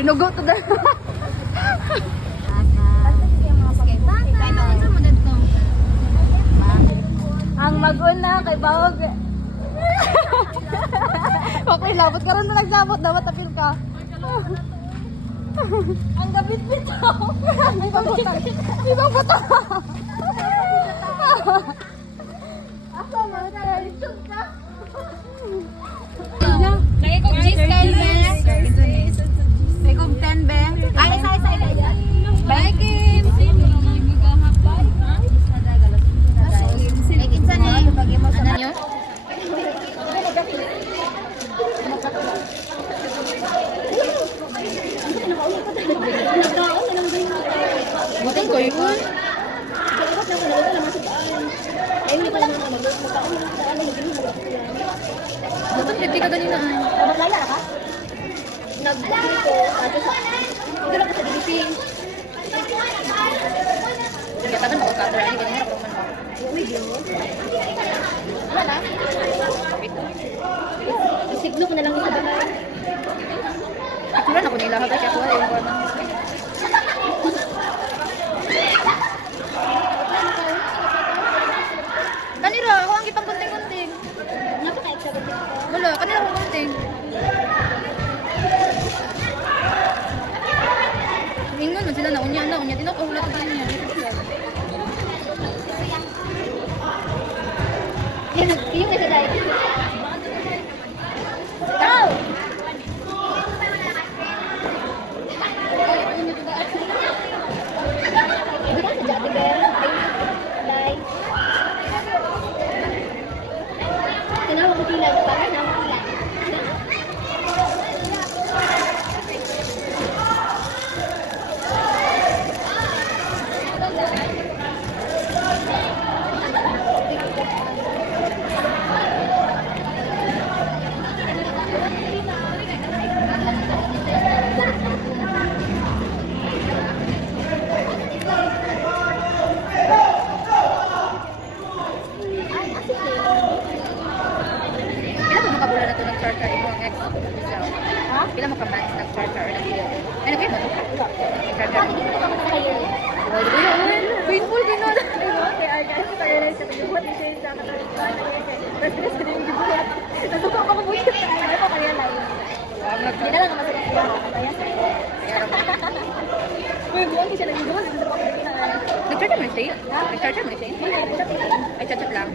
Binugo to na. Ang mag-una kay Bawag. Okay, labot ka rin na nagsabot. Dapat apil ka. Ang gabit bitaw. Ibang butang. Ibang butang. Ako mo na rin ka. Lagi kong G's kayo, be. Lagi kong 10, be. Ay, isa-isa. Bye, Kim. May kinsa na yung pag-imo sa nanyo? Bukan ko yun. Bukan hindi ka ganina. Maglaya ka? Nag-bukin ko. Ito lang ko sa DDP. Katakan mo ka try ganina ko man ba. Wala na? Isiglo ko na lang sa bahay. Ako na ako nila ha kasi ako ay yung kuwan. Kanira ako ang gipang kunting-kunting. Napaka-extra ba? Wala, kanira ko kunting. Ingon man sila na unya tinapahula ko niya. Yung nasa dahil. Go! Hindi ka sa dati, girl. Bye. Tinawag ko pila. Para na ako pila. Pila mo makabula na to nag-charter imong ex? Ha? Pila mo ka months nag-charter or nag-deal? Ay, nag-deal mo? Charter. Painful, gano'n. Hindi na lang naman sila sila. Uy, buwan di siya nag-iwan. Nag-charter mo yung stay? Nag-charter mo yung stay? Ay, chat-chat lang.